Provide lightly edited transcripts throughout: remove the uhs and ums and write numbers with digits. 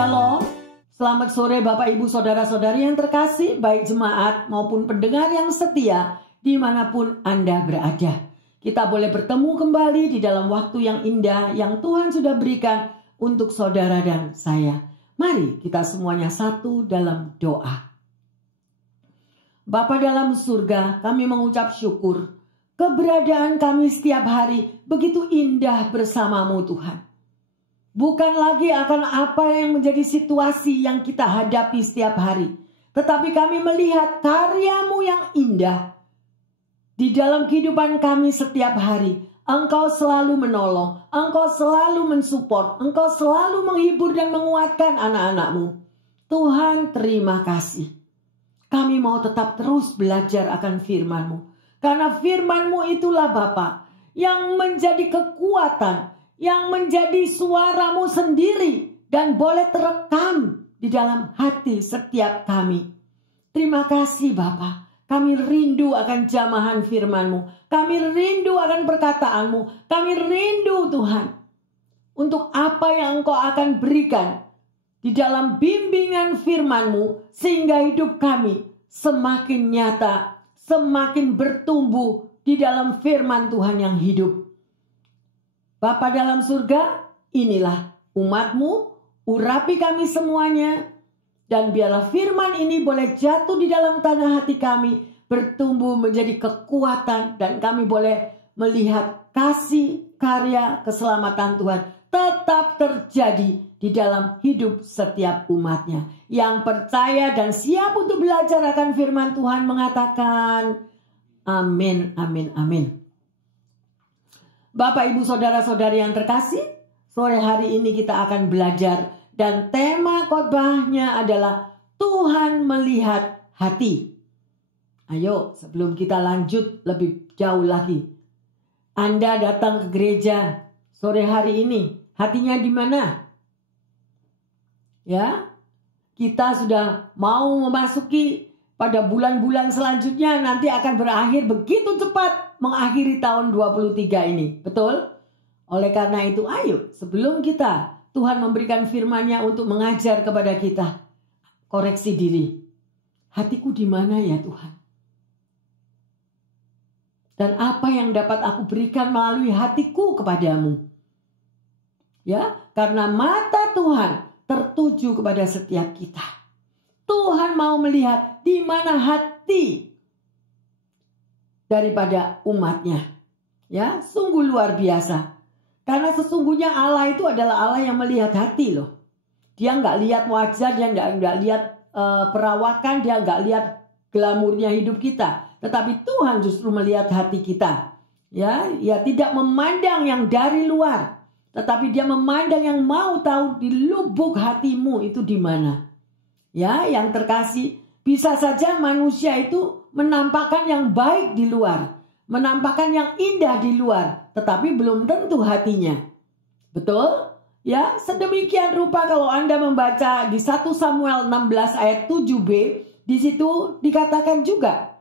Shalom, selamat sore Bapak Ibu Saudara-saudari yang terkasih, baik jemaat maupun pendengar yang setia dimanapun Anda berada. Kita boleh bertemu kembali di dalam waktu yang indah yang Tuhan sudah berikan untuk saudara dan saya. Mari kita semuanya satu dalam doa. Bapa dalam surga, kami mengucap syukur. Keberadaan kami setiap hari begitu indah bersamamu Tuhan. Bukan lagi akan apa yang menjadi situasi yang kita hadapi setiap hari. Tetapi kami melihat karyamu yang indah. Di dalam kehidupan kami setiap hari. Engkau selalu menolong. Engkau selalu mensupport. Engkau selalu menghibur dan menguatkan anak-anakmu. Tuhan terima kasih. Kami mau tetap terus belajar akan firman-Mu. Karena firman-Mu itulah Bapa yang menjadi kekuatan. Yang menjadi suaramu sendiri dan boleh terekam di dalam hati setiap kami. Terima kasih Bapa. Kami rindu akan jamahan firman-Mu. Kami rindu akan perkataanmu. Kami rindu Tuhan. Untuk apa yang Engkau akan berikan di dalam bimbingan firman-Mu. Sehingga hidup kami semakin nyata. Semakin bertumbuh di dalam firman Tuhan yang hidup. Bapa dalam surga, inilah umat-Mu, urapi kami semuanya, dan biarlah firman ini boleh jatuh di dalam tanah hati kami, bertumbuh menjadi kekuatan, dan kami boleh melihat kasih, karya, keselamatan Tuhan tetap terjadi di dalam hidup setiap umat-Nya. Yang percaya dan siap untuk belajar akan firman Tuhan mengatakan, amin, amin, amin. Bapak, Ibu, Saudara-saudari yang terkasih, sore hari ini kita akan belajar dan tema khotbahnya adalah Tuhan melihat hati. Ayo, sebelum kita lanjut lebih jauh lagi. Anda datang ke gereja sore hari ini, hatinya di mana? Ya, kita sudah mau memasuki pada bulan-bulan selanjutnya, nanti akan berakhir begitu cepat. Mengakhiri tahun 23 ini. Betul? Oleh karena itu ayo sebelum Tuhan memberikan firman-Nya untuk mengajar kepada kita. Koreksi diri. Hatiku di mana ya Tuhan? Dan apa yang dapat aku berikan melalui hatiku kepadamu? Ya, karena mata Tuhan tertuju kepada setiap kita. Tuhan mau melihat di mana hati daripada umat-Nya. Ya, sungguh luar biasa. Karena sesungguhnya Allah itu adalah Allah yang melihat hati loh. Dia nggak lihat wajah, dia nggak lihat perawakan, dia nggak lihat glamurnya hidup kita. Tetapi Tuhan justru melihat hati kita. Ya, tidak memandang yang dari luar, tetapi dia memandang yang mau tahu di lubuk hatimu itu di mana. Ya, yang terkasih, bisa saja manusia itu menampakkan yang baik di luar, menampakkan yang indah di luar, tetapi belum tentu hatinya. Betul? Ya, sedemikian rupa kalau Anda membaca di 1 Samuel 16 ayat 7b, di situ dikatakan juga,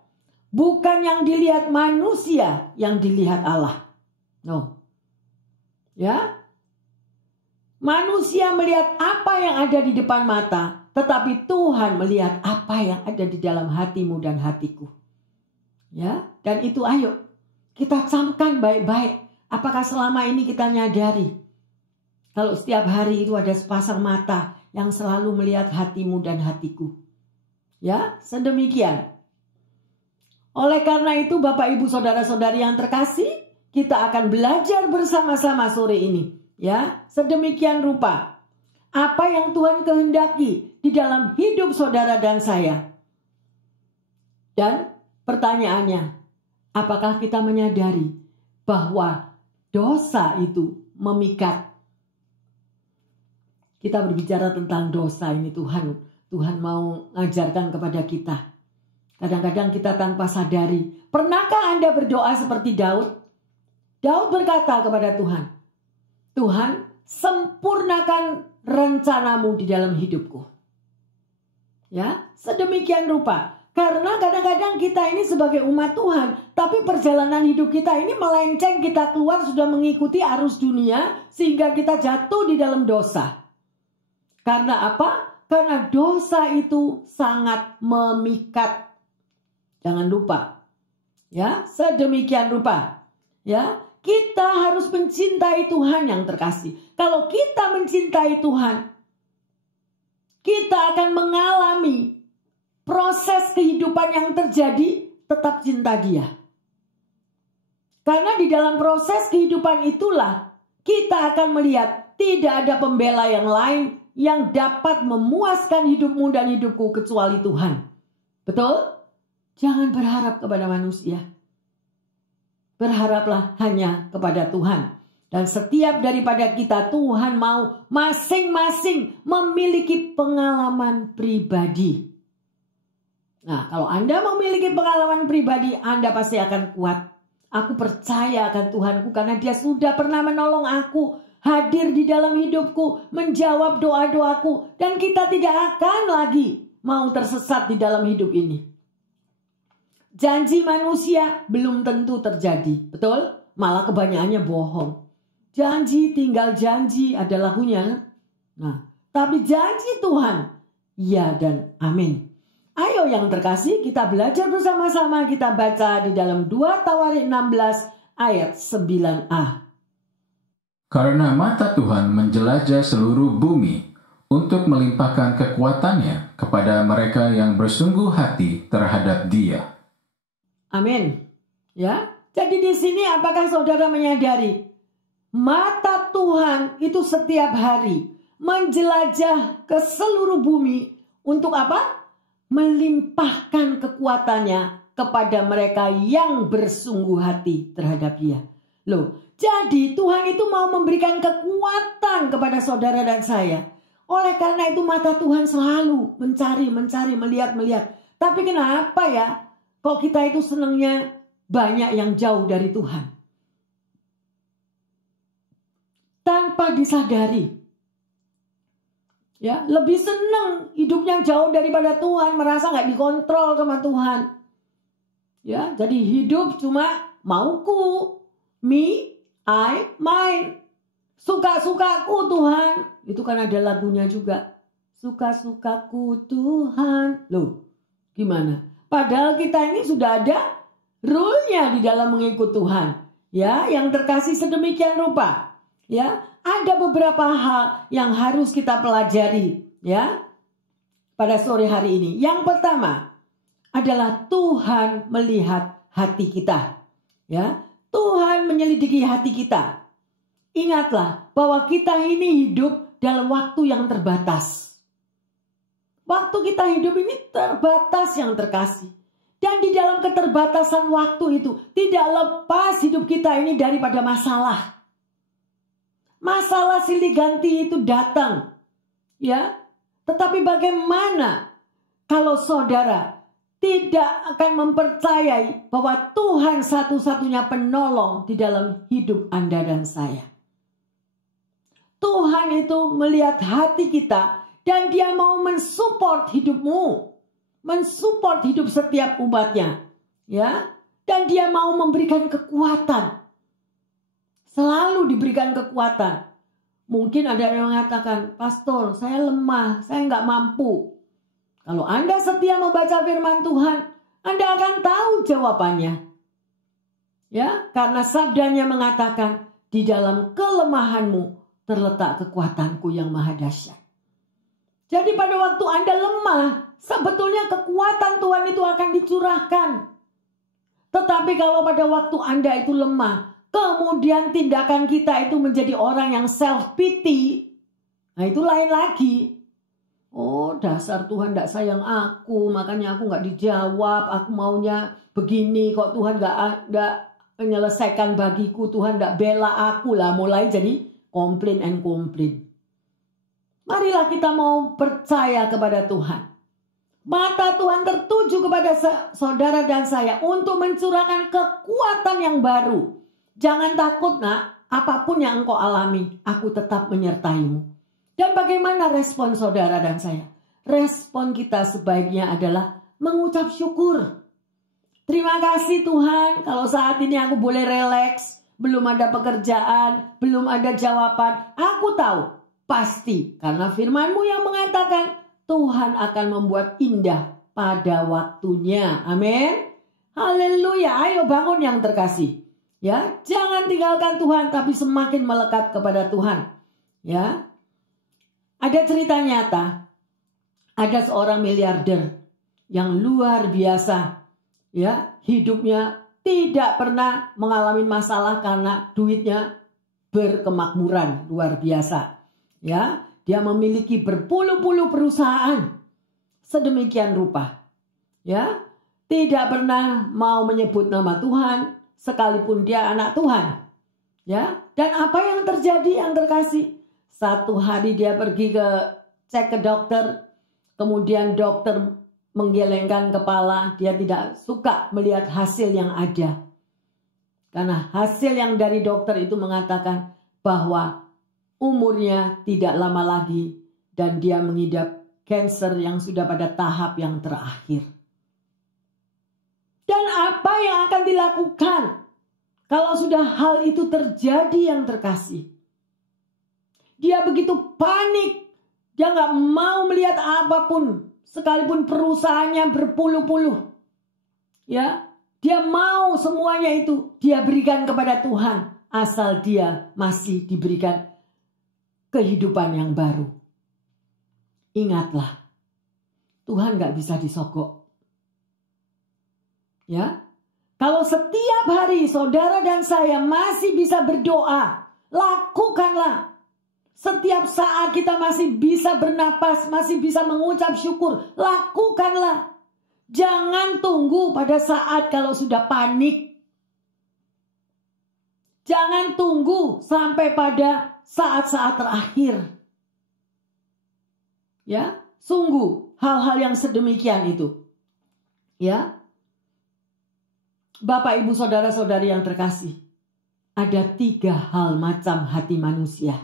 bukan yang dilihat manusia yang dilihat Allah. No. Ya. Manusia melihat apa yang ada di depan mata, tetapi Tuhan melihat apa yang ada di dalam hatimu dan hatiku. Ya, dan itu ayo kita camkan baik-baik. Apakah selama ini kita nyadari kalau setiap hari itu ada sepasang mata yang selalu melihat hatimu dan hatiku. Ya, sedemikian. Oleh karena itu Bapak Ibu Saudara-saudari yang terkasih, kita akan belajar bersama-sama sore ini. Ya, sedemikian rupa apa yang Tuhan kehendaki di dalam hidup saudara dan saya. Dan pertanyaannya, apakah kita menyadari bahwa dosa itu memikat? Kita berbicara tentang dosa ini, Tuhan mau mengajarkan kepada kita. Kadang-kadang kita tanpa sadari. Pernahkah Anda berdoa seperti Daud? Daud berkata kepada Tuhan, Tuhan, sempurnakan rencanamu di dalam hidupku. Ya, sedemikian rupa. Karena kadang-kadang kita ini sebagai umat Tuhan, tapi perjalanan hidup kita ini melenceng, kita keluar sudah mengikuti arus dunia sehingga kita jatuh di dalam dosa. Karena apa? Karena dosa itu sangat memikat. Jangan lupa. Ya, sedemikian rupa. Ya, kita harus mencintai Tuhan yang terkasih. Kalau kita mencintai Tuhan, kita akan mengalami proses kehidupan yang terjadi, tetap cinta Dia. Karena di dalam proses kehidupan itulah kita akan melihat tidak ada pembela yang lain yang dapat memuaskan hidupmu dan hidupku kecuali Tuhan. Betul? Jangan berharap kepada manusia. Berharaplah hanya kepada Tuhan. Dan setiap daripada kita, Tuhan mau masing-masing memiliki pengalaman pribadi. Nah, kalau Anda memiliki pengalaman pribadi, Anda pasti akan kuat. Aku percaya akan Tuhanku karena Dia sudah pernah menolong aku, hadir di dalam hidupku, menjawab doa-doaku. Dan kita tidak akan lagi mau tersesat di dalam hidup ini. Janji manusia belum tentu terjadi, betul? Malah kebanyakannya bohong. Janji tinggal janji, ada lagunya. Nah, tapi janji Tuhan, ya dan amin. Ayo yang terkasih, kita belajar bersama-sama. Kita baca di dalam 2 Tawarik 16 ayat 9a. Karena mata Tuhan menjelajah seluruh bumi untuk melimpahkan kekuatannya kepada mereka yang bersungguh hati terhadap Dia. Amin. Ya, jadi di sini apakah saudara menyadari mata Tuhan itu setiap hari menjelajah ke seluruh bumi untuk apa? Melimpahkan kekuatannya kepada mereka yang bersungguh hati terhadap Dia. Loh, jadi Tuhan itu mau memberikan kekuatan kepada saudara dan saya. Oleh karena itu mata Tuhan selalu mencari, melihat. Tapi kenapa ya? Kok kita itu senangnya banyak yang jauh dari Tuhan? Tanpa disadari. Ya, lebih senang hidupnya jauh daripada Tuhan, merasa nggak dikontrol sama Tuhan. Ya, jadi hidup cuma mauku, me, I, mine. Suka-sukaku Tuhan. Itu kan ada lagunya juga. Suka-sukaku Tuhan. Loh, gimana? Padahal kita ini sudah ada rule-nya di dalam mengikut Tuhan. Ya, yang terkasih sedemikian rupa. Ya, ada beberapa hal yang harus kita pelajari ya pada sore hari ini. Yang pertama adalah Tuhan melihat hati kita. Ya, Tuhan menyelidiki hati kita. Ingatlah bahwa kita ini hidup dalam waktu yang terbatas. Waktu kita hidup ini terbatas yang terkasih. Dan di dalam keterbatasan waktu itu tidak lepas hidup kita ini daripada masalah. Masalah silih ganti itu datang. Ya. Tetapi bagaimana kalau saudara tidak akan mempercayai bahwa Tuhan satu-satunya penolong di dalam hidup Anda dan saya. Tuhan itu melihat hati kita dan Dia mau mensupport hidupmu. Mensupport hidup setiap umatnya. Ya. Dan Dia mau memberikan kekuatan. Selalu diberikan kekuatan. Mungkin ada yang mengatakan, Pastor, saya lemah, saya nggak mampu. Kalau Anda setia membaca firman Tuhan, Anda akan tahu jawabannya. Ya, karena sabdanya mengatakan, di dalam kelemahanmu terletak kekuatanku yang maha dahsyat. Jadi pada waktu Anda lemah, sebetulnya kekuatan Tuhan itu akan dicurahkan. Tetapi kalau pada waktu Anda itu lemah, kemudian tindakan kita itu menjadi orang yang self-pity. Nah itu lain lagi. Oh dasar Tuhan gak sayang aku, makanya aku gak dijawab. Aku maunya begini, kok Tuhan gak menyelesaikan bagiku. Tuhan gak bela aku lah. Mulai jadi komplain. Marilah kita mau percaya kepada Tuhan. Mata Tuhan tertuju kepada saudara dan saya untuk mencurahkan kekuatan yang baru. Jangan takut nak, apapun yang engkau alami, aku tetap menyertaimu. Dan bagaimana respon saudara dan saya? Respon kita sebaiknya adalah mengucap syukur. Terima kasih Tuhan, kalau saat ini aku boleh relaks, belum ada pekerjaan, belum ada jawaban. Aku tahu, Pasti, karena firman-Mu yang mengatakan Tuhan akan membuat indah pada waktunya. Amin. Haleluya. Ayo bangun yang terkasih. Ya, jangan tinggalkan Tuhan tapi semakin melekat kepada Tuhan. Ya. Ada cerita nyata. Ada seorang miliarder yang luar biasa. Ya, hidupnya tidak pernah mengalami masalah karena duitnya berkemakmuran luar biasa. Ya, dia memiliki berpuluh-puluh perusahaan sedemikian rupa. Ya, tidak pernah mau menyebut nama Tuhan sekalipun dia anak Tuhan. Ya, dan apa yang terjadi yang terkasih? Satu hari dia pergi cek ke dokter, kemudian dokter menggelengkan kepala, dia tidak suka melihat hasil yang ada. Karena hasil yang dari dokter itu mengatakan bahwa umurnya tidak lama lagi dan dia mengidap kanker yang sudah pada tahap yang terakhir. Dan apa yang akan dilakukan kalau sudah hal itu terjadi yang terkasih? Dia begitu panik, dia nggak mau melihat apapun, sekalipun perusahaannya berpuluh-puluh. Ya, dia mau semuanya itu dia berikan kepada Tuhan, asal dia masih diberikan kehidupan yang baru. Ingatlah, Tuhan gak bisa disogok. Ya, kalau setiap hari saudara dan saya masih bisa berdoa, lakukanlah. Setiap saat kita masih bisa bernapas, masih bisa mengucap syukur, lakukanlah. Jangan tunggu pada saat kalau sudah panik. Jangan tunggu sampai pada saat-saat terakhir. Ya, sungguh hal-hal yang sedemikian itu. Ya. Bapak, Ibu, saudara-saudari yang terkasih, ada 3 hal macam hati manusia.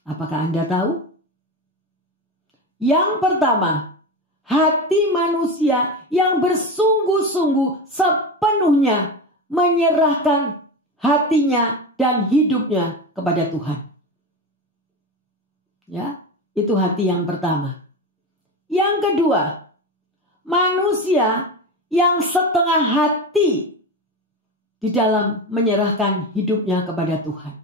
Apakah Anda tahu? Yang pertama, hati manusia yang bersungguh-sungguh sepenuhnya menyerahkan hatinya dan hidupnya kepada Tuhan. Ya, itu hati yang pertama. Yang kedua, manusia yang setengah hati di dalam menyerahkan hidupnya kepada Tuhan.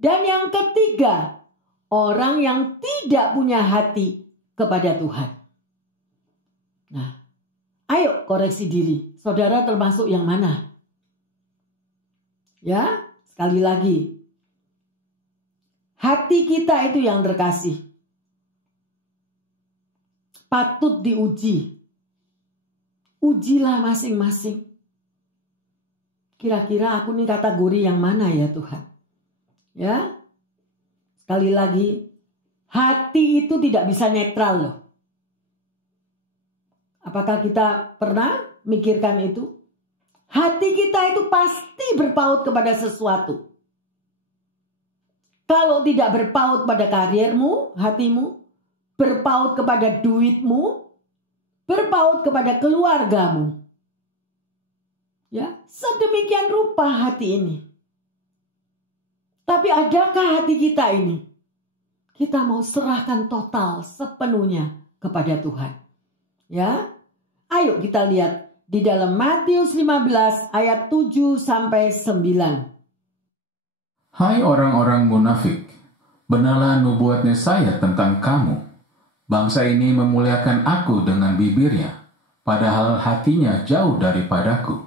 Dan yang ketiga, orang yang tidak punya hati kepada Tuhan. Nah, ayo koreksi diri. Saudara termasuk yang mana? Ya, sekali lagi. Hati kita itu yang terkasih. Patut diuji. Ujilah masing-masing. Kira-kira aku ini kategori yang mana ya Tuhan? Ya. Sekali lagi, hati itu tidak bisa netral loh. Apakah kita pernah mikirkan itu? Hati kita itu pasti berpaut kepada sesuatu. Kalau tidak berpaut pada kariermu, hatimu, berpaut kepada duitmu, berpaut kepada keluargamu. Ya, sedemikian rupa hati ini. Tapi adakah hati kita ini? Kita mau serahkan total sepenuhnya kepada Tuhan. Ya. Ayo kita lihat di dalam Matius 15 ayat 7 sampai 9. Hai orang-orang munafik, benarlah nubuatnya saya tentang kamu. Bangsa ini memuliakan aku dengan bibirnya, padahal hatinya jauh daripadaku.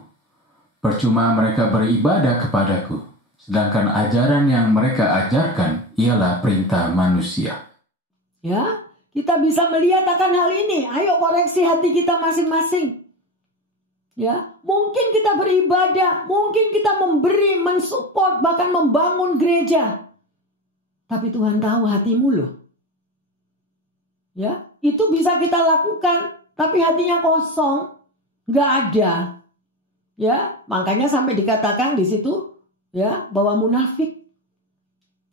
Percuma mereka beribadah kepadaku, sedangkan ajaran yang mereka ajarkan ialah perintah manusia. Ya, kita bisa melihat akan hal ini. Ayo koreksi hati kita masing-masing. Ya, mungkin kita beribadah, mungkin kita memberi, mensupport, bahkan membangun gereja. Tapi Tuhan tahu hatimu loh. Ya, itu bisa kita lakukan, tapi hatinya kosong, nggak ada. Ya, makanya sampai dikatakan di situ, ya, bahwa munafik.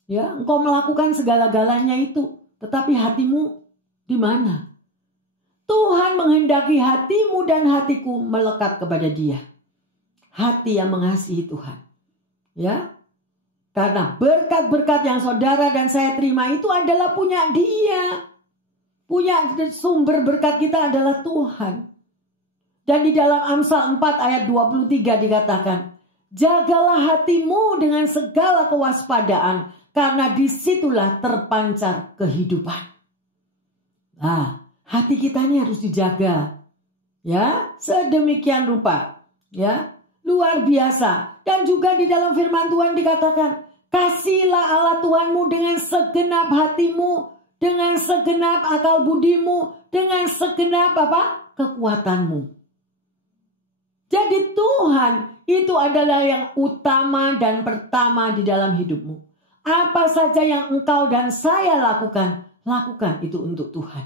Ya, engkau melakukan segala-galanya itu, tetapi hatimu di mana? Tuhan menghendaki hatimu dan hatiku melekat kepada Dia. Hati yang mengasihi Tuhan. Ya. Karena berkat-berkat yang saudara dan saya terima itu adalah punya Dia. Punya sumber berkat kita adalah Tuhan. Dan di dalam Amsal 4 ayat 23 dikatakan, jagalah hatimu dengan segala kewaspadaan, karena disitulah terpancar kehidupan. Nah, hati kita ini harus dijaga. Ya, sedemikian rupa. Ya, luar biasa. Dan juga di dalam firman Tuhan dikatakan, kasihlah Allah Tuhanmu dengan segenap hatimu, dengan segenap akal budimu, dengan segenap kekuatanmu. Jadi Tuhan itu adalah yang utama dan pertama di dalam hidupmu. Apa saja yang engkau dan saya lakukan, lakukan itu untuk Tuhan.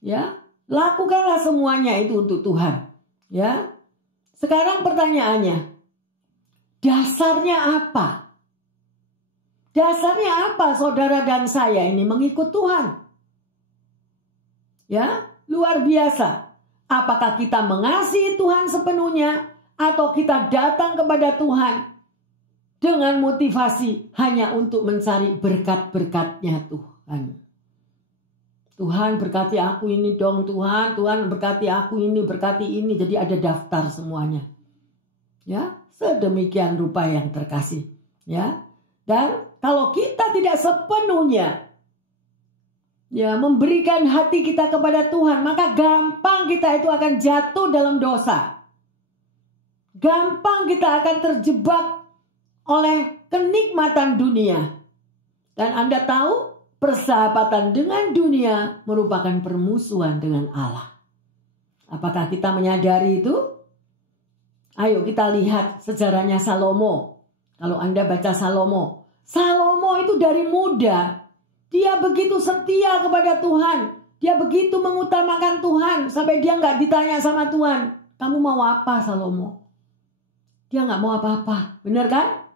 Ya, lakukanlah semuanya itu untuk Tuhan. Ya. Sekarang pertanyaannya, dasarnya apa? Dasarnya apa saudara dan saya ini mengikut Tuhan? Ya, luar biasa. Apakah kita mengasihi Tuhan sepenuhnya atau kita datang kepada Tuhan dengan motivasi hanya untuk mencari berkat-berkatnya Tuhan? Tuhan berkati aku ini dong Tuhan, Tuhan berkati aku ini, berkati ini. Jadi ada daftar semuanya. Ya, sedemikian rupa yang terkasih. Ya. Dan kalau kita tidak sepenuhnya memberikan hati kita kepada Tuhan, maka gampang kita itu akan jatuh dalam dosa. Gampang kita akan terjebak oleh kenikmatan dunia. Dan Anda tahu, persahabatan dengan dunia merupakan permusuhan dengan Allah. Apakah kita menyadari itu? Ayo kita lihat sejarahnya Salomo. Kalau Anda baca Salomo. Salomo itu dari muda. Dia begitu setia kepada Tuhan. Dia begitu mengutamakan Tuhan. Sampai dia nggak ditanya sama Tuhan. Kamu mau apa Salomo? Dia nggak mau apa-apa. Benar kan?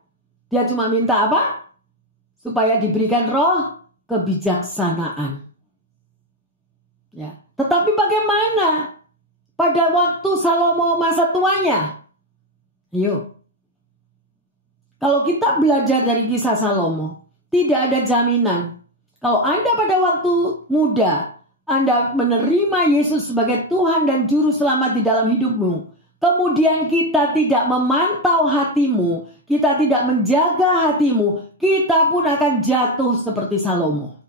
Dia cuma minta apa? Supaya diberikan roh kebijaksanaan. Ya. Tetapi bagaimana pada waktu Salomo masa tuanya? Ayo. Kalau kita belajar dari kisah Salomo, tidak ada jaminan. Kalau Anda pada waktu muda, Anda menerima Yesus sebagai Tuhan dan Juru Selamat di dalam hidupmu. Kemudian kita tidak memantau hatimu, kita tidak menjaga hatimu, kita pun akan jatuh seperti Salomo.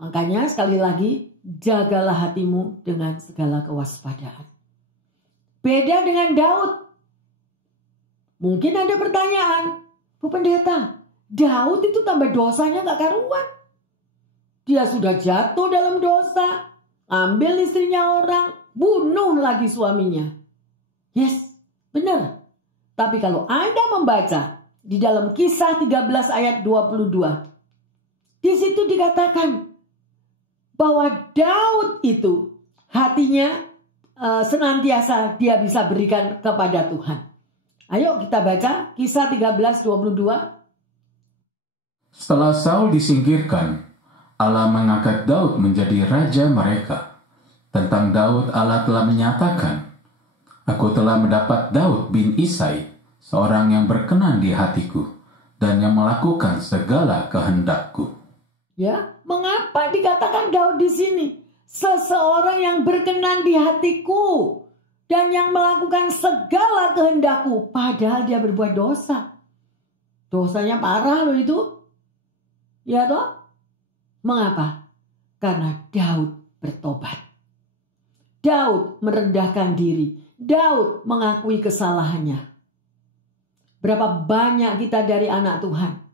Makanya sekali lagi, jagalah hatimu dengan segala kewaspadaan. Beda dengan Daud. Mungkin ada pertanyaan, Bu Pendeta, Daud itu tambah dosanya gak karuan. Dia sudah jatuh dalam dosa, ambil istrinya orang, bunuh lagi suaminya. Yes, benar. Tapi kalau Anda membaca di dalam Kisah 13 ayat 22, di situ dikatakan bahwa Daud itu hatinya senantiasa dia bisa berikan kepada Tuhan. Ayo kita baca Kisah 13:22. Setelah Saul disingkirkan, Allah mengangkat Daud menjadi raja mereka. Tentang Daud Allah telah menyatakan, Aku telah mendapat Daud bin Isai, seorang yang berkenan di hatiku, dan yang melakukan segala kehendakku. Ya, mengapa dikatakan Daud di sini? Seseorang yang berkenan di hatiku, dan yang melakukan segala kehendakku. Padahal dia berbuat dosa. Dosanya parah loh itu. Ya toh? Mengapa? Karena Daud bertobat. Daud merendahkan diri. Daud mengakui kesalahannya. Berapa banyak kita dari anak Tuhan.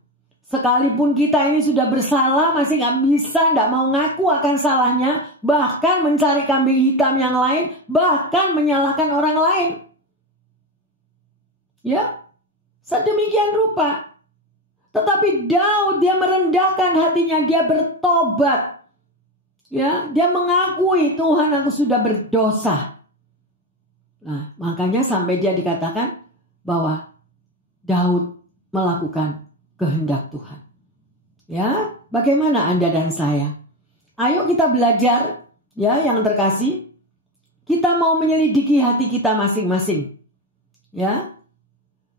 Sekalipun kita ini sudah bersalah, masih gak mau ngaku akan salahnya. Bahkan mencari kambing hitam yang lain. Bahkan menyalahkan orang lain. Ya, sedemikian rupa. Tetapi Daud dia merendahkan hatinya, dia bertobat. Ya, dia mengakui Tuhan aku sudah berdosa. Nah, makanya sampai dia dikatakan bahwa Daud melakukan kehendak Tuhan. Ya, bagaimana Anda dan saya? Ayo kita belajar, ya yang terkasih. Kita mau menyelidiki hati kita masing-masing. Ya.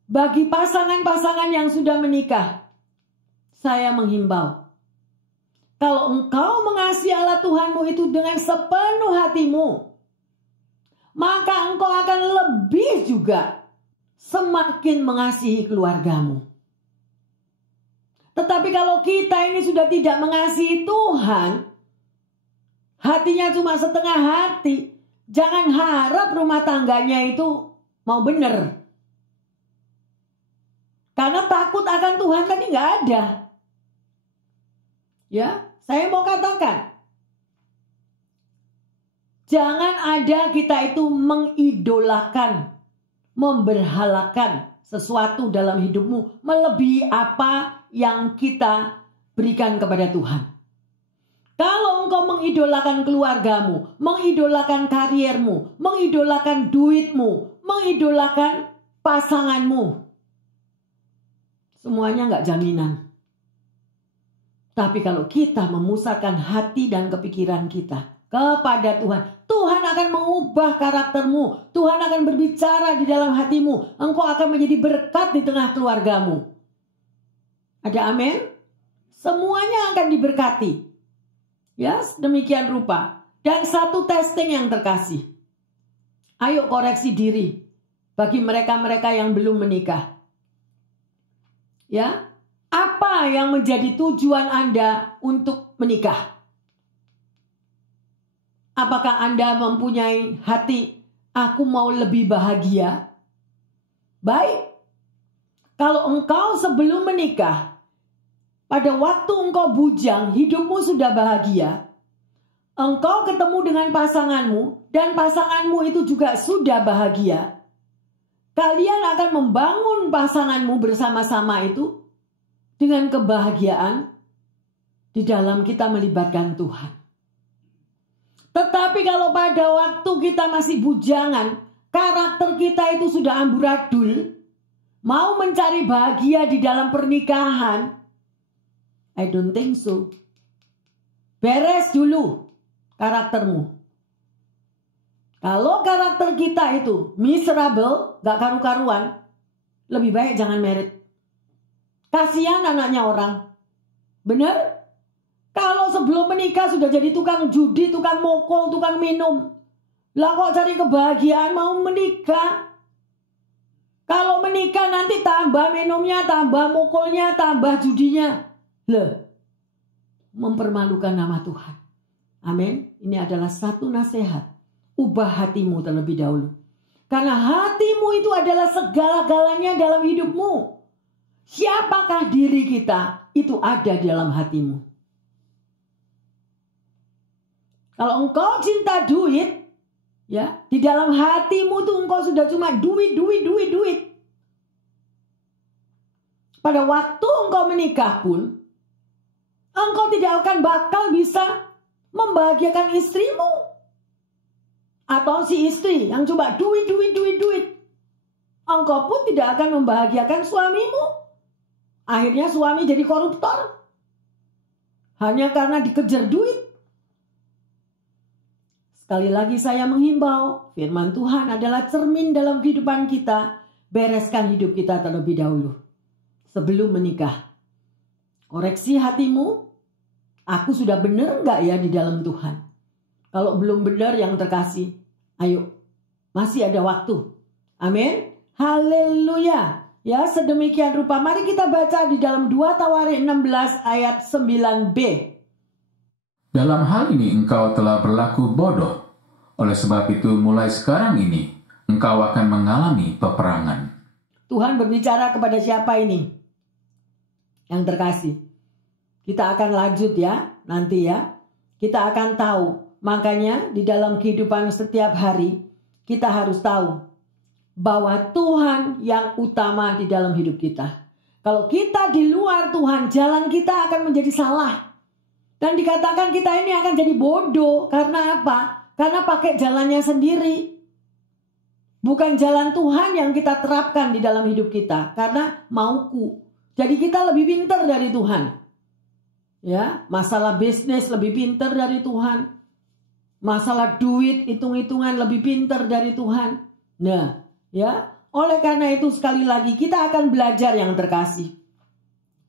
bagi pasangan-pasangan yang sudah menikah, saya menghimbau, kalau engkau mengasihi Allah Tuhanmu itu dengan sepenuh hatimu, maka engkau akan lebih juga semakin mengasihi keluargamu. Tetapi kalau kita ini sudah tidak mengasihi Tuhan, hatinya cuma setengah hati, jangan harap rumah tangganya itu mau benar. Karena takut akan Tuhan tadi nggak ada. Ya, saya mau katakan, jangan ada kita itu mengidolakan, memberhalakan sesuatu dalam hidupmu melebihi apa yang kita berikan kepada Tuhan. Kalau engkau mengidolakan keluargamu, mengidolakan kariermu, mengidolakan duitmu, mengidolakan pasanganmu, semuanya nggak jaminan. Tapi kalau kita memusatkan hati dan kepikiran kita kepada Tuhan, Tuhan akan mengubah karaktermu. Tuhan akan berbicara di dalam hatimu. Engkau akan menjadi berkat di tengah keluargamu. Ada amin? Semuanya akan diberkati. Ya, demikian rupa. Dan satu testing yang terkasih. Ayo koreksi diri bagi mereka-mereka yang belum menikah. Ya, apa yang menjadi tujuan Anda untuk menikah? Apakah Anda mempunyai hati, aku mau lebih bahagia? Baik. Kalau engkau sebelum menikah, pada waktu engkau bujang, hidupmu sudah bahagia. Engkau ketemu dengan pasanganmu, dan pasanganmu itu juga sudah bahagia. Kalian akan membangun pasanganmu bersama-sama itu dengan kebahagiaan di dalam kita melibatkan Tuhan. Tetapi kalau pada waktu kita masih bujangan, karakter kita itu sudah amburadul, mau mencari bahagia di dalam pernikahan, I don't think so. Beres dulu karaktermu. Kalau karakter kita itu miserable, gak karu-karuan, lebih baik jangan married. Kasihan anaknya orang. Bener? Kalau sebelum menikah sudah jadi tukang judi, tukang mokol, tukang minum. Lah kok cari kebahagiaan mau menikah? Kalau menikah nanti tambah minumnya, tambah mokolnya, tambah judinya. Loh, mempermalukan nama Tuhan. Amin. Ini adalah satu nasihat. Ubah hatimu terlebih dahulu. Karena hatimu itu adalah segala-galanya dalam hidupmu. Siapakah diri kita? Itu ada di dalam hatimu. Kalau engkau cinta duit, ya, di dalam hatimu tuh engkau sudah cuma duit. Pada waktu engkau menikah pun, engkau tidak akan bakal bisa membahagiakan istrimu. Atau si istri yang coba duit. Engkau pun tidak akan membahagiakan suamimu. Akhirnya suami jadi koruptor. Hanya karena dikejar duit. Sekali lagi saya menghimbau, firman Tuhan adalah cermin dalam kehidupan kita. Bereskan hidup kita terlebih dahulu. Sebelum menikah. Koreksi hatimu. Aku sudah benar enggak ya di dalam Tuhan? Kalau belum benar yang terkasih, ayo. Masih ada waktu. Amin. Haleluya. Ya, sedemikian rupa. Mari kita baca di dalam 2 Tawarik 16 ayat 9b. Dalam hal ini engkau telah berlaku bodoh. Oleh sebab itu mulai sekarang ini engkau akan mengalami peperangan. Tuhan berbicara kepada siapa ini? Yang terkasih. Kita akan lanjut ya, nanti ya. Kita akan tahu. Makanya di dalam kehidupan setiap hari kita harus tahu bahwa Tuhan yang utama di dalam hidup kita. Kalau kita di luar Tuhan, jalan kita akan menjadi salah. Dan dikatakan kita ini akan jadi bodoh. Karena apa? Karena pakai jalannya sendiri. Bukan jalan Tuhan yang kita terapkan di dalam hidup kita. Karena mauku. Jadi kita lebih pintar dari Tuhan. Ya, masalah bisnis lebih pintar dari Tuhan. Masalah duit, hitung-hitungan lebih pintar dari Tuhan. Nah, ya, Oleh karena itu sekali lagi kita akan belajar yang terkasih,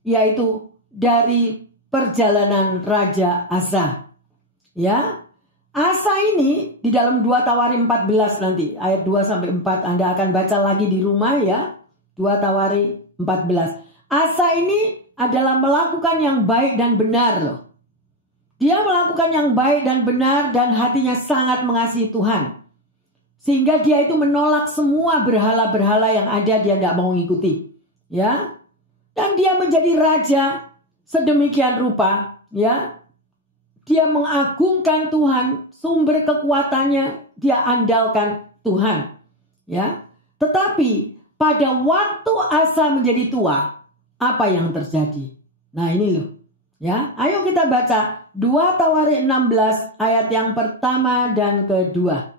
yaitu dari perjalanan Raja Asa. Ya, Asa ini di dalam 2 Tawari 14 nanti ayat 2 sampai 4 Anda akan baca lagi di rumah ya. 2 Tawari 14. Asa ini adalah melakukan yang baik dan benar loh. Dia melakukan yang baik dan benar dan hatinya sangat mengasihi Tuhan. Sehingga dia itu menolak semua berhala-berhala yang ada, dia tidak mau ngikuti. Ya. Dan dia menjadi raja sedemikian rupa, ya. Dia mengagungkan Tuhan, sumber kekuatannya dia andalkan Tuhan, ya. Tetapi pada waktu Asa menjadi tua, apa yang terjadi? Nah, ini loh, ya. Ayo kita baca 2 Tawari 16 ayat yang pertama dan kedua.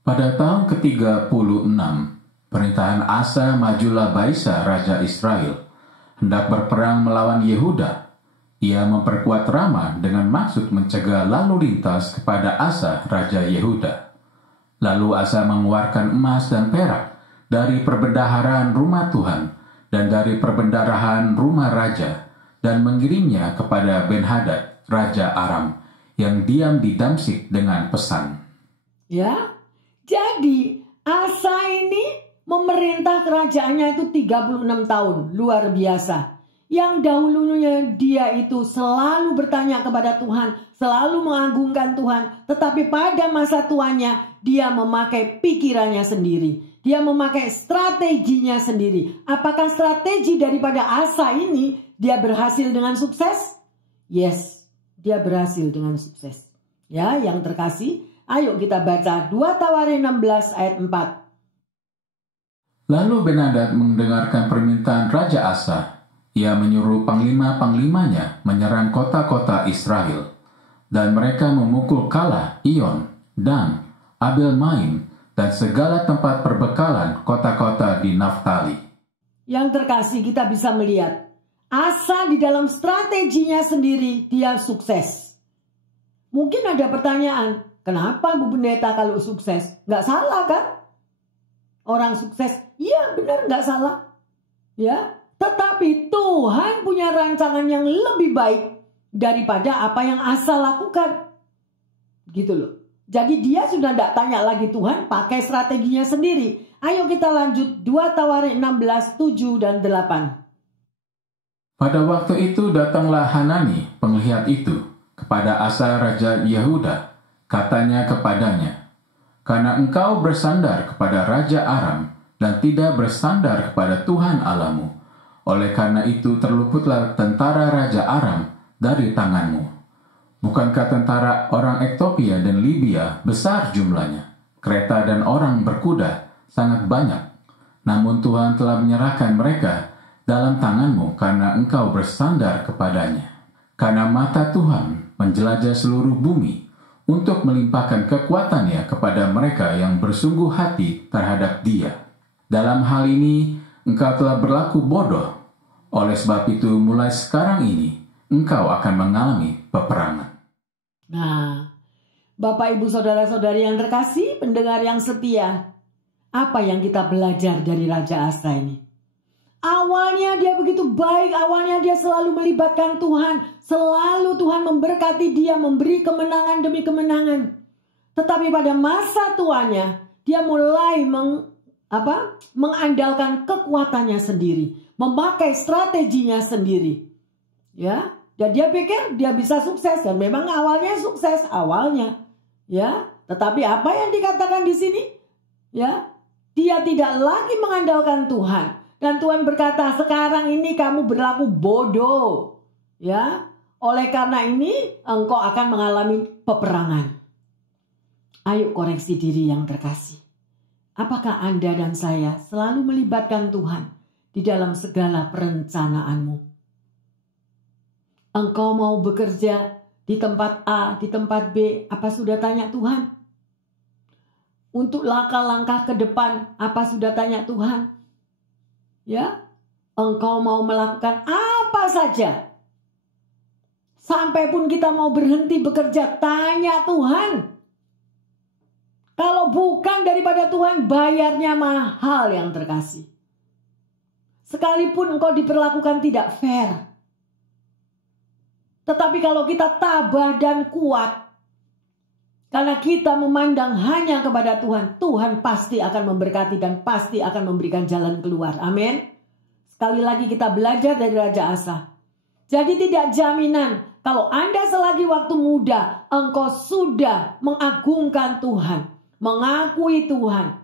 Pada tahun ke-36, perintahan Asa majulah Baisa Raja Israel, hendak berperang melawan Yehuda. Ia memperkuat Rama dengan maksud mencegah lalu lintas kepada Asa Raja Yehuda. Lalu Asa mengeluarkan emas dan perak dari perbendaharaan rumah Tuhan dan dari perbendaharaan rumah raja, dan mengirimnya kepada Ben-Hadad, Raja Aram, yang diam di Damsyik dengan pesan. Ya, jadi Asa ini memerintah kerajaannya itu 36 tahun, luar biasa. Yang dahulunya dia itu selalu bertanya kepada Tuhan, selalu mengagungkan Tuhan. Tetapi pada masa tuanya dia memakai pikirannya sendiri. Dia memakai strateginya sendiri. Apakah strategi daripada Asa ini dia berhasil dengan sukses? Yes, dia berhasil dengan sukses. Ya, yang terkasih, ayo kita baca 2 Tawari 16 ayat 4. Lalu Ben-Hadad mendengarkan permintaan Raja Asa. Ia menyuruh panglima-panglimanya menyerang kota-kota Israel. Dan mereka memukul kalah Iyon, Dan, Abel Maim, dan segala tempat perbekalan kota-kota di Naftali. Yang terkasih, kita bisa melihat Asa di dalam strateginya sendiri dia sukses. Mungkin ada pertanyaan, kenapa Bu Pendeta kalau sukses? Nggak salah kan? Orang sukses, iya benar nggak salah. Ya, tetapi Tuhan punya rancangan yang lebih baik daripada apa yang Asa lakukan. Gitu loh. Jadi dia sudah tidak tanya lagi Tuhan, pakai strateginya sendiri. Ayo kita lanjut 2 Tawari 16, 7 dan 8. Pada waktu itu datanglah Hanani, penglihat itu, kepada Asa Raja Yehuda. Katanya kepadanya, karena engkau bersandar kepada Raja Aram dan tidak bersandar kepada Tuhan Allahmu, oleh karena itu terluputlah tentara Raja Aram dari tanganmu. Bukankah tentara orang Ethiopia dan Libya besar jumlahnya? Kereta dan orang berkuda sangat banyak. Namun Tuhan telah menyerahkan mereka dalam tanganmu karena engkau bersandar kepadanya. Karena mata Tuhan menjelajah seluruh bumi untuk melimpahkan kekuatannya kepada mereka yang bersungguh hati terhadap Dia. Dalam hal ini engkau telah berlaku bodoh. Oleh sebab itu mulai sekarang ini engkau akan mengalami peperangan. Nah, Bapak Ibu Saudara-saudari yang terkasih, pendengar yang setia, apa yang kita belajar dari Raja Asa ini? Awalnya dia begitu baik, awalnya dia selalu melibatkan Tuhan, selalu Tuhan memberkati dia, memberi kemenangan demi kemenangan. Tetapi pada masa tuanya, dia mulai mengandalkan kekuatannya sendiri, memakai strateginya sendiri. Ya, dan dia pikir dia bisa sukses, dan memang awalnya sukses awalnya. Ya, tetapi apa yang dikatakan di sini? Ya, dia tidak lagi mengandalkan Tuhan. Dan Tuhan berkata, sekarang ini kamu berlaku bodoh. Ya, oleh karena ini engkau akan mengalami peperangan. Ayo koreksi diri yang terkasih. Apakah Anda dan saya selalu melibatkan Tuhan di dalam segala perencanaanmu? Engkau mau bekerja di tempat A, di tempat B, apa sudah tanya Tuhan? Untuk langkah-langkah ke depan, apa sudah tanya Tuhan? Ya, engkau mau melakukan apa saja. Sampai pun kita mau berhenti bekerja, tanya Tuhan. Kalau bukan daripada Tuhan, bayarnya mahal yang terkasih. Sekalipun engkau diperlakukan tidak fair. Tetapi kalau kita tabah dan kuat, karena kita memandang hanya kepada Tuhan, Tuhan pasti akan memberkati dan pasti akan memberikan jalan keluar. Amin. Sekali lagi kita belajar dari Raja Asa. Jadi tidak jaminan kalau Anda selagi waktu muda, engkau sudah mengagungkan Tuhan, mengakui Tuhan,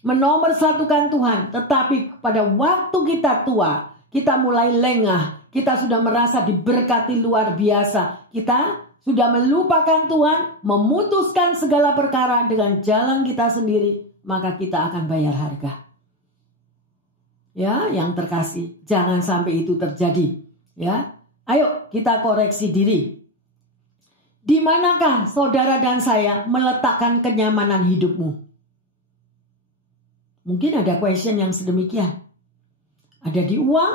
menomorsatukan Tuhan. Tetapi pada waktu kita tua, kita mulai lengah, kita sudah merasa diberkati luar biasa. Kita sudah melupakan Tuhan, memutuskan segala perkara dengan jalan kita sendiri, maka kita akan bayar harga. Ya, yang terkasih, jangan sampai itu terjadi. Ya, ayo kita koreksi diri. Di manakah saudara dan saya meletakkan kenyamanan hidupmu? Mungkin ada question yang sedemikian. Ada di uang,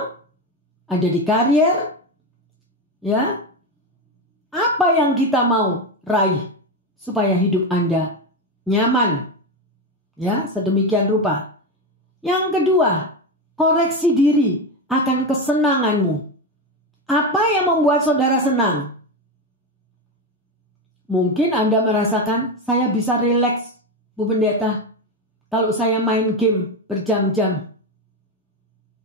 ada di karier, ya. Apa yang kita mau raih supaya hidup Anda nyaman? Ya, sedemikian rupa. Yang kedua, koreksi diri akan kesenanganmu. Apa yang membuat saudara senang? Mungkin Anda merasakan, saya bisa rileks, Bu Pendeta, kalau saya main game berjam-jam.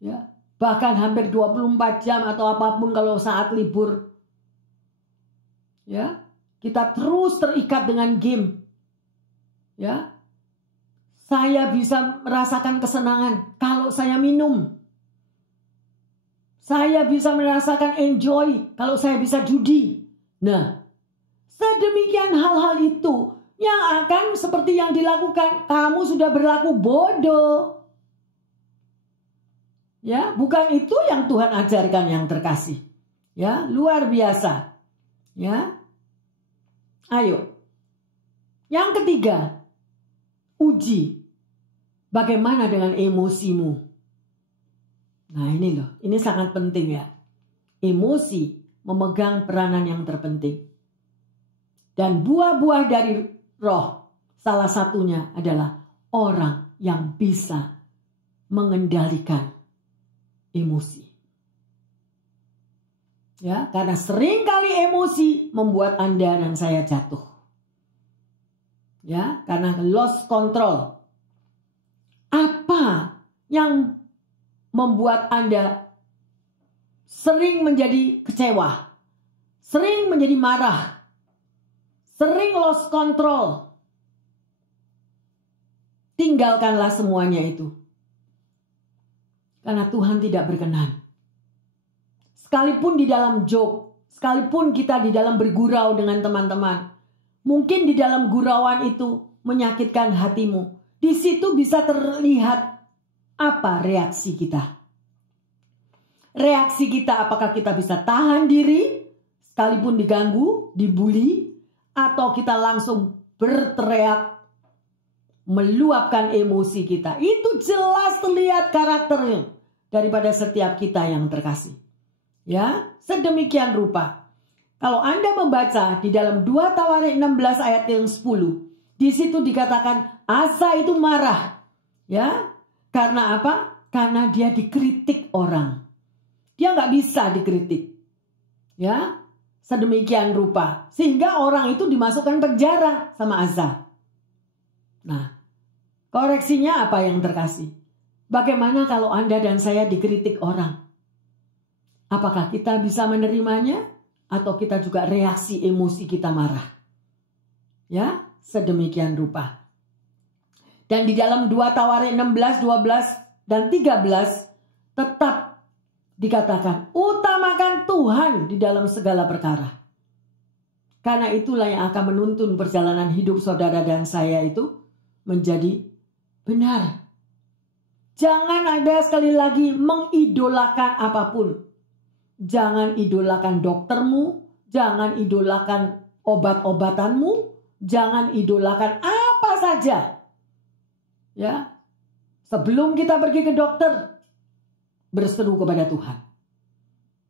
Ya, bahkan hampir 24 jam atau apapun kalau saat libur. Ya, kita terus terikat dengan game. Ya, saya bisa merasakan kesenangan kalau saya minum. Saya bisa merasakan enjoy kalau saya bisa judi. Nah, sedemikian hal-hal itu yang akan seperti yang dilakukan, kamu sudah berlaku bodoh. Ya, bukan itu yang Tuhan ajarkan yang terkasih. Ya, luar biasa. Ya. Ayo. Yang ketiga, uji bagaimana dengan emosimu. Nah, ini loh, ini sangat penting ya. Emosi memegang peranan yang terpenting. Dan buah-buah dari roh, salah satunya adalah orang yang bisa mengendalikan emosi. Ya, karena seringkali emosi membuat Anda dan saya jatuh. Ya, karena lost control. Apa yang membuat Anda sering menjadi kecewa, sering menjadi marah, sering lost control? Tinggalkanlah semuanya itu. Karena Tuhan tidak berkenan. Sekalipun di dalam joke, sekalipun kita di dalam bergurau dengan teman-teman, mungkin di dalam gurauan itu menyakitkan hatimu. Di situ bisa terlihat apa reaksi kita. Reaksi kita, apakah kita bisa tahan diri sekalipun diganggu, dibully, atau kita langsung berteriak, meluapkan emosi kita. Itu jelas terlihat karakternya daripada setiap kita yang terkasih. Ya, sedemikian rupa. Kalau Anda membaca di dalam 2 Tawarik 16 ayat yang 10, di situ dikatakan Asa itu marah. Ya, karena apa? Karena dia dikritik orang. Dia nggak bisa dikritik. Ya, sedemikian rupa. Sehingga orang itu dimasukkan penjara sama Asa. Nah, koreksinya apa yang terkasih? Bagaimana kalau Anda dan saya dikritik orang? Apakah kita bisa menerimanya? Atau kita juga reaksi emosi kita marah? Ya, sedemikian rupa. Dan di dalam 2 Tawarik 16, 12, dan 13 tetap dikatakan utamakan Tuhan di dalam segala perkara. Karena itulah yang akan menuntun perjalanan hidup saudara dan saya itu menjadi benar. Jangan ada sekali lagi mengidolakan apapun. Jangan idolakan doktermu, jangan idolakan obat-obatanmu, jangan idolakan apa saja. Ya. Sebelum kita pergi ke dokter, berseru kepada Tuhan.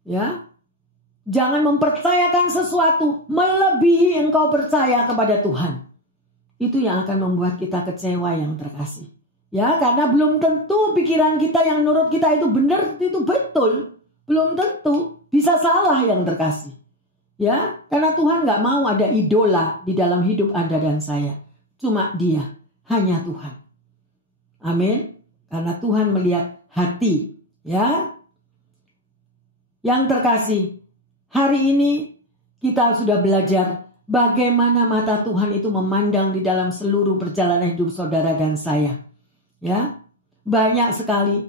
Ya. Jangan mempercayakan sesuatu melebihi engkau percaya kepada Tuhan. Itu yang akan membuat kita kecewa yang terkasih. Ya, karena belum tentu pikiran kita yang menurut kita itu benar, itu betul. Belum tentu, bisa salah yang terkasih. Ya, karena Tuhan gak mau ada idola di dalam hidup Anda dan saya. Cuma Dia, hanya Tuhan. Amin. Karena Tuhan melihat hati. Ya. Yang terkasih, hari ini kita sudah belajar bagaimana mata Tuhan itu memandang di dalam seluruh perjalanan hidup saudara dan saya. Ya, banyak sekali.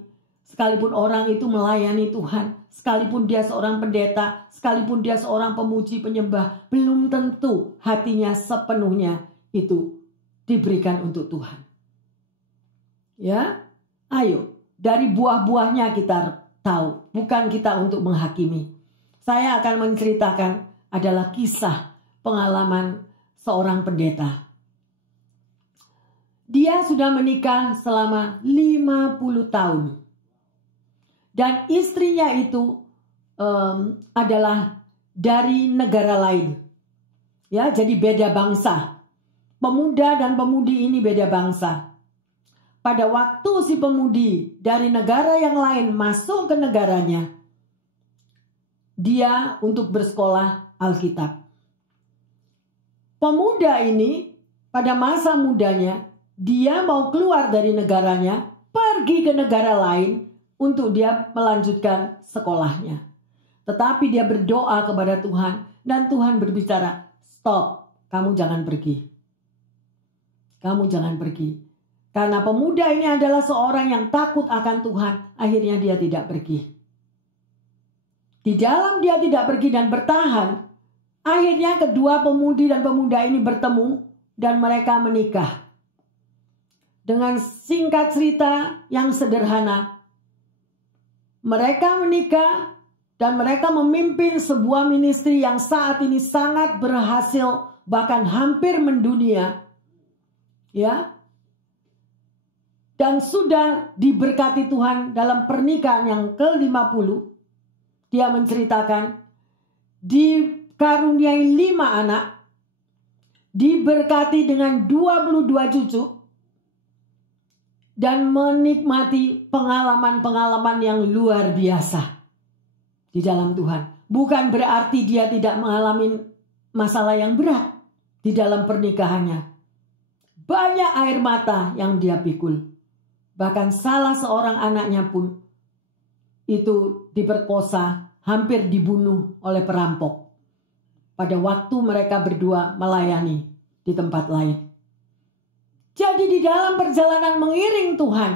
Sekalipun orang itu melayani Tuhan, sekalipun dia seorang pendeta, sekalipun dia seorang pemuji penyembah, belum tentu hatinya sepenuhnya itu diberikan untuk Tuhan. Ya, ayo, dari buah-buahnya kita tahu, bukan kita untuk menghakimi. Saya akan menceritakan adalah kisah pengalaman seorang pendeta. Dia sudah menikah selama 50 tahun. Dan istrinya itu adalah dari negara lain. Ya, jadi beda bangsa. Pemuda dan pemudi ini beda bangsa. Pada waktu si pemudi dari negara yang lain masuk ke negaranya, dia untuk bersekolah Alkitab. Pemuda ini pada masa mudanya, dia mau keluar dari negaranya, pergi ke negara lain untuk dia melanjutkan sekolahnya. Tetapi dia berdoa kepada Tuhan dan Tuhan berbicara, stop, kamu jangan pergi. Kamu jangan pergi. Karena pemuda ini adalah seorang yang takut akan Tuhan, akhirnya dia tidak pergi. Di dalam dia tidak pergi dan bertahan, akhirnya kedua pemudi dan pemuda ini bertemu dan mereka menikah. Dengan singkat cerita yang sederhana, mereka menikah dan mereka memimpin sebuah ministry yang saat ini sangat berhasil, bahkan hampir mendunia. Ya. Dan sudah diberkati Tuhan dalam pernikahan yang ke-50. Dia menceritakan dikaruniai 5 anak, diberkati dengan 22 cucu, dan menikmati pengalaman-pengalaman yang luar biasa di dalam Tuhan. Bukan berarti dia tidak mengalami masalah yang berat di dalam pernikahannya. Banyak air mata yang dia pikul. Bahkan salah seorang anaknya pun itu diperkosa, hampir dibunuh oleh perampok. Pada waktu mereka berdua melayani di tempat lain. Jadi di dalam perjalanan mengiring Tuhan,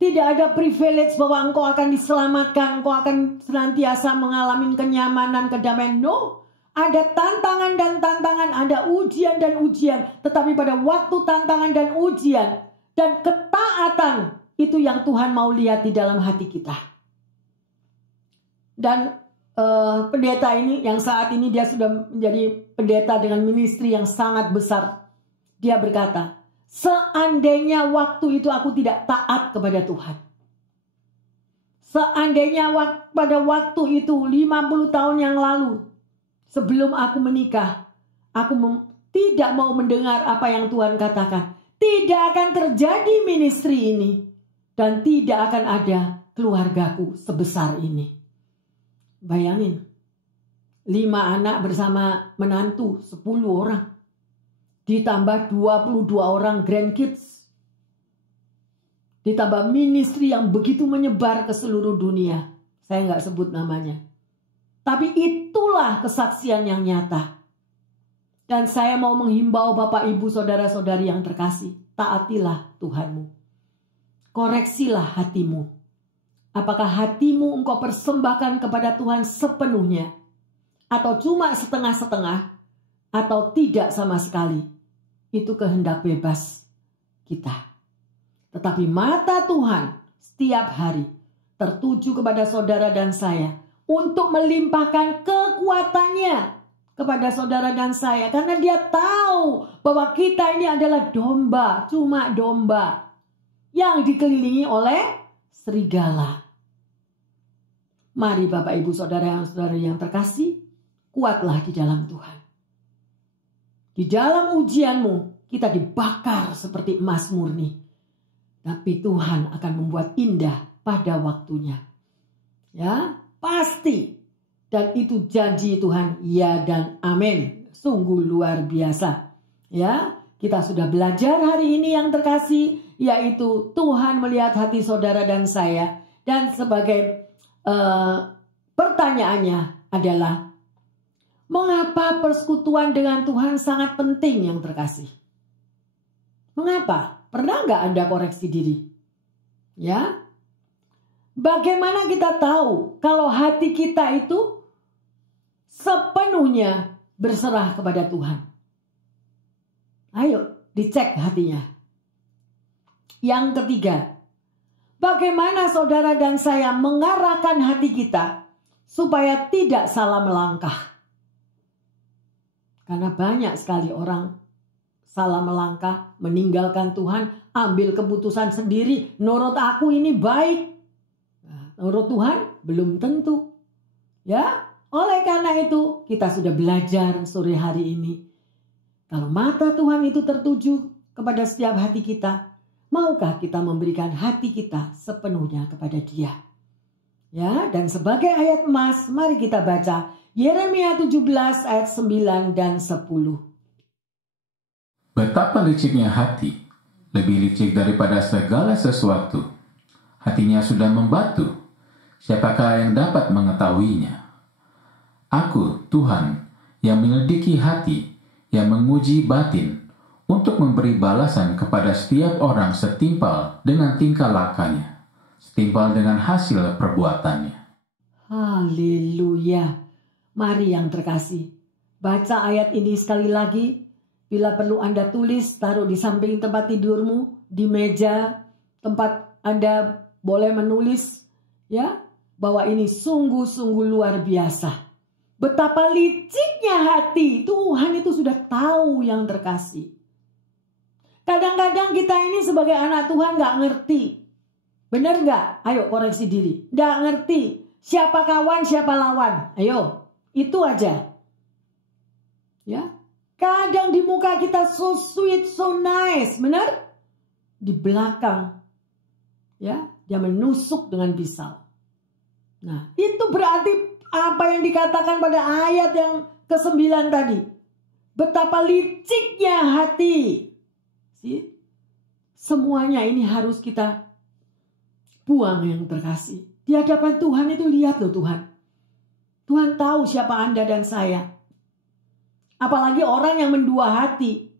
tidak ada privilege bahwa engkau akan diselamatkan, engkau akan senantiasa mengalami kenyamanan, kedamaian. No, ada tantangan dan tantangan, ada ujian dan ujian. Tetapi pada waktu tantangan dan ujian dan ketaatan, itu yang Tuhan mau lihat di dalam hati kita. Dan pendeta ini yang saat ini dia sudah menjadi pendeta dengan ministry yang sangat besar. Dia berkata, seandainya waktu itu aku tidak taat kepada Tuhan. Seandainya pada waktu itu 50 tahun yang lalu, sebelum aku menikah, aku tidak mau mendengar apa yang Tuhan katakan. Tidak akan terjadi ministry ini. Dan tidak akan ada keluargaku sebesar ini. Bayangin. 5 anak bersama menantu, 10 orang. Ditambah 22 orang grandkids. Ditambah ministry yang begitu menyebar ke seluruh dunia. Saya nggak sebut namanya. Tapi itulah kesaksian yang nyata. Dan saya mau menghimbau Bapak Ibu Saudara-saudari yang terkasih. Taatilah Tuhanmu. Koreksilah hatimu. Apakah hatimu engkau persembahkan kepada Tuhan sepenuhnya? Atau cuma setengah-setengah? Atau tidak sama sekali? Itu kehendak bebas kita. Tetapi mata Tuhan setiap hari tertuju kepada saudara dan saya. Untuk melimpahkan kekuatannya kepada saudara dan saya. Karena dia tahu bahwa kita ini adalah domba. Cuma domba. Yang dikelilingi oleh serigala. Mari Bapak Ibu Saudara yang terkasih, kuatlah di dalam Tuhan. Di dalam ujianmu, kita dibakar seperti emas murni. Tapi Tuhan akan membuat indah pada waktunya. Ya, pasti. Dan itu janji Tuhan, ya dan amin. Sungguh luar biasa. Ya, kita sudah belajar hari ini yang terkasih, yaitu Tuhan melihat hati saudara dan saya. Dan sebagai pertanyaannya adalah, mengapa persekutuan dengan Tuhan sangat penting yang terkasih? Mengapa? Pernah nggak Anda koreksi diri? Ya, bagaimana kita tahu kalau hati kita itu sepenuhnya berserah kepada Tuhan? Ayo dicek hatinya. Yang ketiga, bagaimana saudara dan saya mengarahkan hati kita supaya tidak salah melangkah? Karena banyak sekali orang salah melangkah, meninggalkan Tuhan, ambil keputusan sendiri. Menurut aku ini baik. Nah, menurut Tuhan belum tentu. Ya, oleh karena itu kita sudah belajar sore hari ini. Kalau mata Tuhan itu tertuju kepada setiap hati kita, maukah kita memberikan hati kita sepenuhnya kepada Dia? Ya, dan sebagai ayat emas, mari kita baca Yeremia 17 ayat 9 dan 10. Betapa liciknya hati, lebih licik daripada segala sesuatu. Hatinya sudah membatu, siapakah yang dapat mengetahuinya? Aku, Tuhan, yang menyelidiki hati, yang menguji batin, untuk memberi balasan kepada setiap orang setimpal dengan tingkah lakunya, setimpal dengan hasil perbuatannya. Haleluya. Mari yang terkasih, baca ayat ini sekali lagi. Bila perlu Anda tulis, taruh di samping tempat tidurmu, di meja, tempat Anda boleh menulis, ya, bahwa ini sungguh-sungguh luar biasa. Betapa liciknya hati, Tuhan itu sudah tahu yang terkasih. Kadang-kadang kita ini sebagai anak Tuhan gak ngerti. Benar gak? Ayo koreksi diri. Gak ngerti siapa kawan, siapa lawan. Ayo, itu aja. Ya. Kadang di muka kita so sweet, so nice, benar? Di belakang, ya, dia menusuk dengan pisau. Nah, itu berarti apa yang dikatakan pada ayat yang ke-9 tadi. Betapa liciknya hati. Semuanya ini harus kita buang yang terkasih. Di hadapan Tuhan itu lihat loh Tuhan. Tuhan tahu siapa Anda dan saya. Apalagi orang yang mendua hati.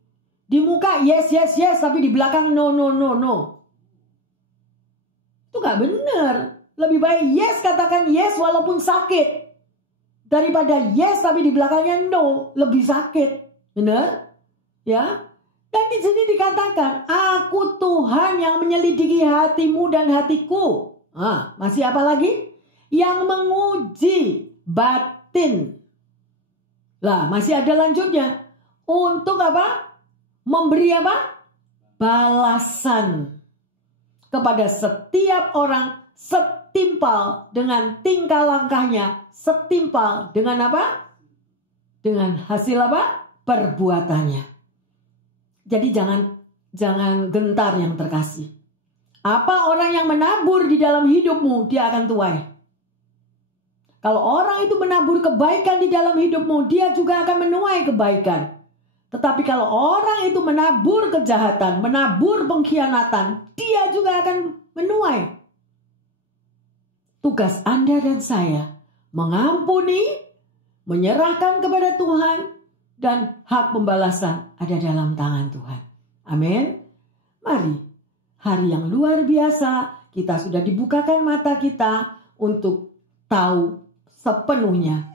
Di muka yes, yes, yes. Tapi di belakang no, no, no, no. Itu gak benar. Lebih baik yes katakan yes walaupun sakit. Daripada yes tapi di belakangnya no. Lebih sakit. Benar? Ya. Dan di sini dikatakan. Aku Tuhan yang menyelidiki hatimu dan hatiku. Masih apa lagi? Yang menguji batin. Lah, masih ada lanjutnya. Untuk apa? Memberi apa? Balasan kepada setiap orang setimpal dengan tingkah langkahnya, setimpal dengan apa? Dengan hasil apa? Perbuatannya. Jadi jangan gentar yang terkasih. Apa orang yang menabur di dalam hidupmu, dia akan tuai. Kalau orang itu menabur kebaikan di dalam hidupmu, dia juga akan menuai kebaikan. Tetapi kalau orang itu menabur kejahatan, menabur pengkhianatan, dia juga akan menuai. Tugas Anda dan saya mengampuni, menyerahkan kepada Tuhan, dan hak pembalasan ada dalam tangan Tuhan. Amin. Mari, hari yang luar biasa, kita sudah dibukakan mata kita untuk tahu sepenuhnya,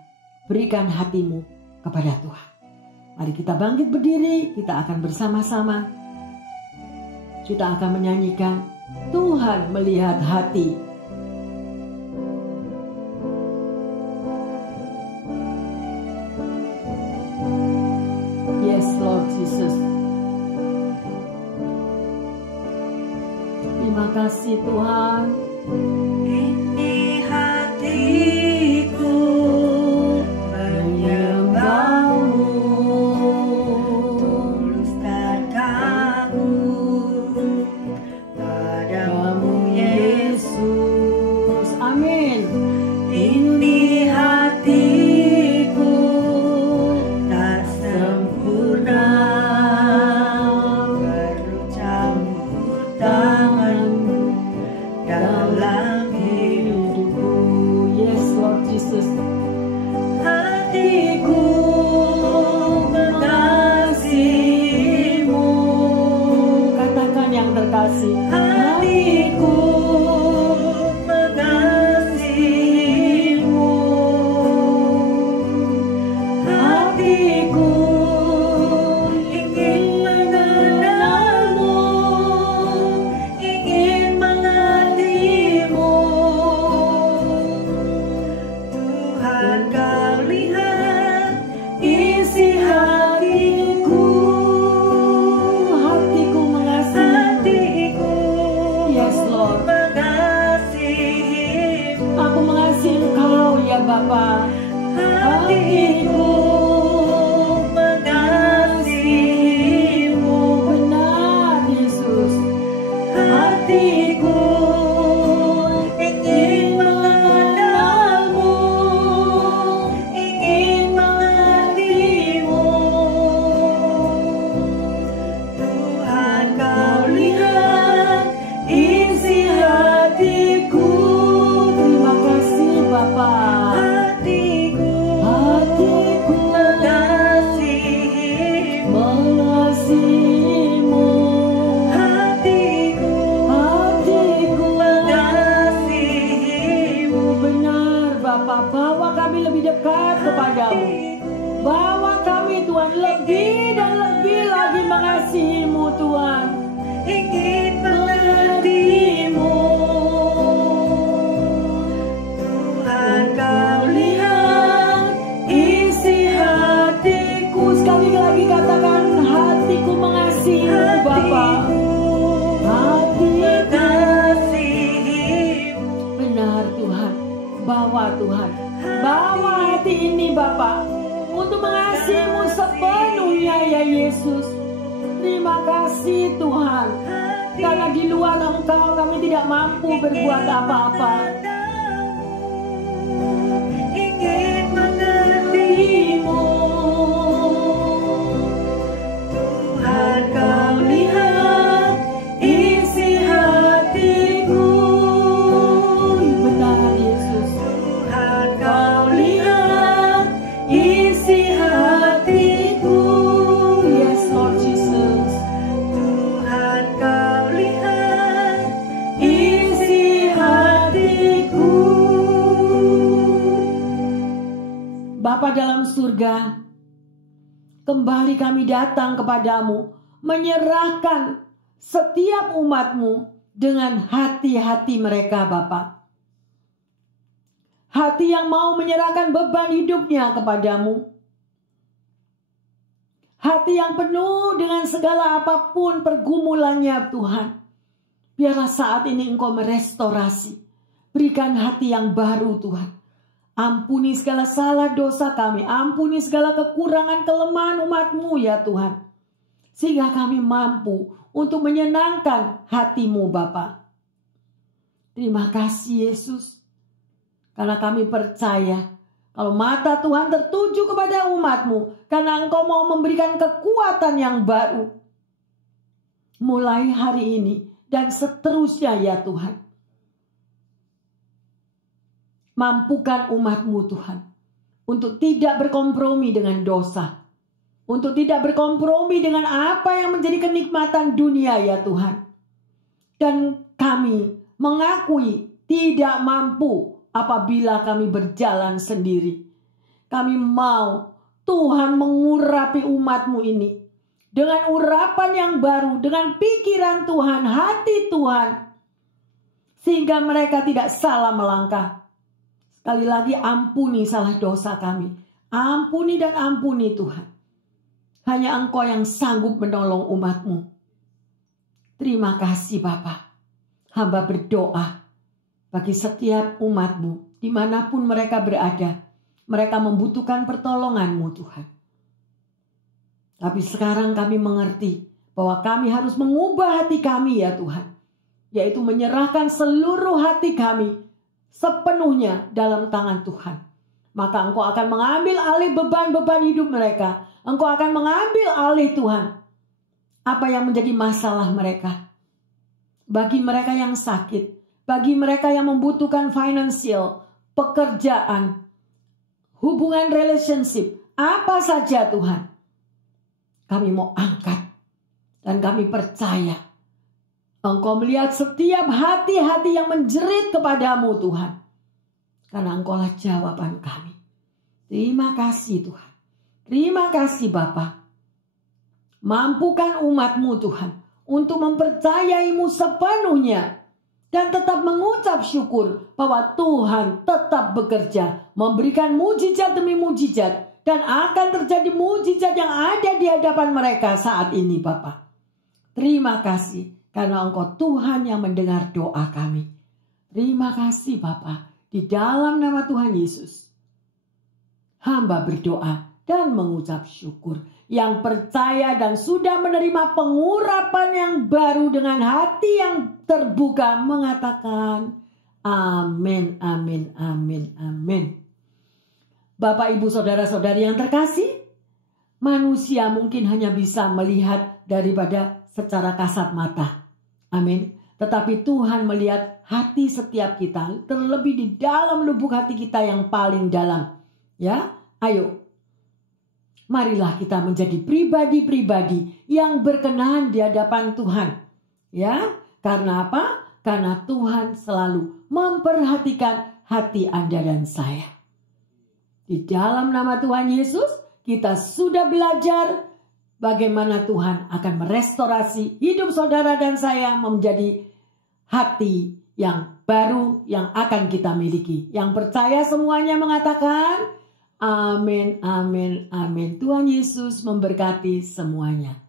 berikan hatimu kepada Tuhan. Mari kita bangkit berdiri, kita akan bersama-sama. Kita akan menyanyikan Tuhan melihat hati. Yes, Lord Jesus. Terima kasih Tuhan. Ini hatiku menyembahmu, tulus dan dalam hidupku. Yes Lord Jesus. Hatiku mengasihimu. Katakan yang terkasih. Hatiku mengasihimu. Hatiku ingin mengenalmu, ingin mengertimu. Tuhan, Kau lihat isi hatiku. Hatiku mengasihi. Hatiku Yes Lord. mengasihimu. Aku mengasihi Engkau ya Bapa. Hatiku mengasihimu. Benar Yesus. Hatiku ingin mengenalmu, ingin mengertimu. Tuhan, Kau lihat isi hatiku. Terima kasih Bapa. Hatiku mengasihimu. Mengasihimu. Hatiku mengasihimu. Benar Bapa, bawa kami lebih dekat kepadamu. Bawa kami Tuhan lebih dan lebih lagi mengasihimu Tuhan. Ingin mengertimu. Tuhan, Kau lihat isi hatiku. Sekali lagi katakan hatiku mengasihimu Bapa. Hatiku. Mengasihimu. Benar Tuhan. Bawa Tuhan. Bawa hati ini Bapa. Untuk mengasihimu sepenuhnya ya Yesus. Terima kasih Tuhan. Karena di luar Engkau kami tidak mampu berbuat apa-apa. Ingin mengertimu. Tuhan, Kau lihat isi hatiku. Benar Yesus. Tuhan, Kau lihat isi hatiku. Yes Lord Jesus. Tuhan, Kau lihat isi hatiku. Bapa dalam surga, kembali kami datang kepadamu, menyerahkan setiap umatmu dengan hati-hati mereka Bapa. Hati yang mau menyerahkan beban hidupnya kepadamu. Hati yang penuh dengan segala apapun pergumulannya Tuhan. Biarlah saat ini Engkau merestorasi. Berikan hati yang baru Tuhan. Ampuni segala salah dosa kami. Ampuni segala kekurangan kelemahan umat-Mu ya Tuhan. Sehingga kami mampu untuk menyenangkan hati-Mu Bapa. Terima kasih Yesus. Karena kami percaya kalau mata Tuhan tertuju kepada umat-Mu. Karena Engkau mau memberikan kekuatan yang baru. Mulai hari ini dan seterusnya ya Tuhan. Mampukan umat-Mu Tuhan. Untuk tidak berkompromi dengan dosa. Untuk tidak berkompromi dengan apa yang menjadi kenikmatan dunia ya Tuhan. Dan kami mengakui tidak mampu apabila kami berjalan sendiri. Kami mau Tuhan mengurapi umat-Mu ini. Dengan urapan yang baru, dengan pikiran Tuhan, hati Tuhan. Sehingga mereka tidak salah melangkah. Sekali lagi ampuni salah dosa kami. Ampuni dan ampuni Tuhan. Hanya Engkau yang sanggup menolong umat-Mu. Terima kasih Bapa. Hamba berdoa bagi setiap umat-Mu. Dimanapun mereka berada. Mereka membutuhkan pertolongan-Mu Tuhan. Tapi sekarang kami mengerti bahwa kami harus mengubah hati kami ya Tuhan. Yaitu menyerahkan seluruh hati kami sepenuhnya dalam tangan Tuhan. Maka Engkau akan mengambil alih beban-beban hidup mereka. Engkau akan mengambil alih Tuhan apa yang menjadi masalah mereka. Bagi mereka yang sakit, bagi mereka yang membutuhkan financial, pekerjaan, hubungan relationship, apa saja Tuhan. Kami mau angkat dan kami percaya Engkau melihat setiap hati-hati yang menjerit kepadamu Tuhan. Karena Engkaulah jawaban kami. Terima kasih Tuhan. Terima kasih Bapa. Mampukan umat-Mu Tuhan untuk mempercayai-Mu sepenuhnya. Dan tetap mengucap syukur bahwa Tuhan tetap bekerja. Memberikan mujizat demi mujizat. Dan akan terjadi mujizat yang ada di hadapan mereka saat ini Bapa. Terima kasih. Karena Engkau Tuhan yang mendengar doa kami. Terima kasih Bapa. Di dalam nama Tuhan Yesus. Hamba berdoa dan mengucap syukur. Yang percaya dan sudah menerima pengurapan yang baru dengan hati yang terbuka mengatakan amin, amin, amin, amin. Bapak, Ibu, Saudara-saudari yang terkasih, manusia mungkin hanya bisa melihat daripada secara kasat mata. Amin. Tetapi Tuhan melihat hati setiap kita, terlebih di dalam lubuk hati kita yang paling dalam. Ya, ayo. Marilah kita menjadi pribadi-pribadi yang berkenan di hadapan Tuhan. Ya, karena apa? Karena Tuhan selalu memperhatikan hati Anda dan saya. Di dalam nama Tuhan Yesus, kita sudah belajar bagaimana Tuhan akan merestorasi hidup saudara dan saya menjadi hati yang baru yang akan kita miliki. Yang percaya semuanya mengatakan amin, amin, amin. Tuhan Yesus memberkati semuanya.